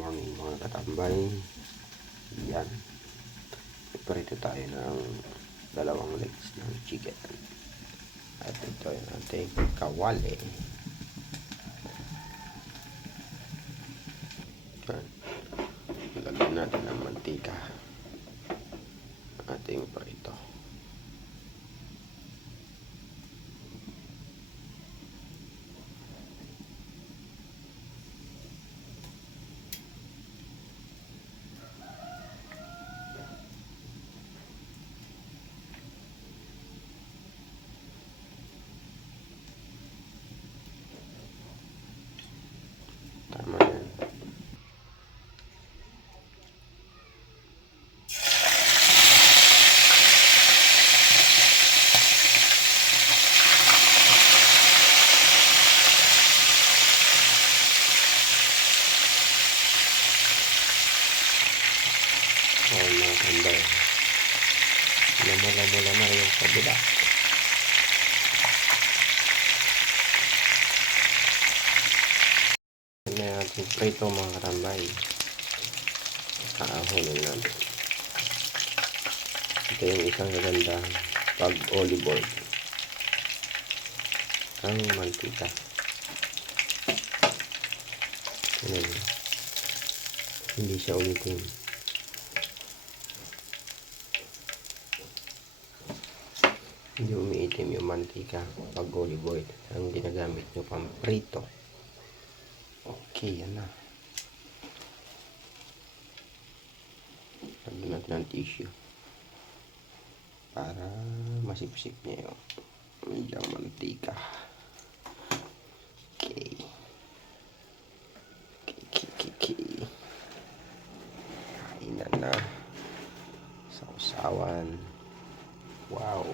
morning mga katambay. Yan. Iparito tayo ng dalawang legs ng chicken. At ito yung ating kawali. Yan. Lagyan natin ng mantika. Ating parito. Tama yan. Ayan mga tambay. Namula-mula na yung kabila. Yan na yung ating prito mga katambay. Aahulin natin. Ito yung isang ganda pag olive oil. Ang mantika. Ayan. Hindi siya umitim. Hindi umiitim yung mantika pag olive oil. Ang ginagamit nyo pang prito. Okay, yan na. Lagyan natin ng tissue para masipsip niya yung mantika. Okay. Okay. Kainan na. Sausawan. Wow.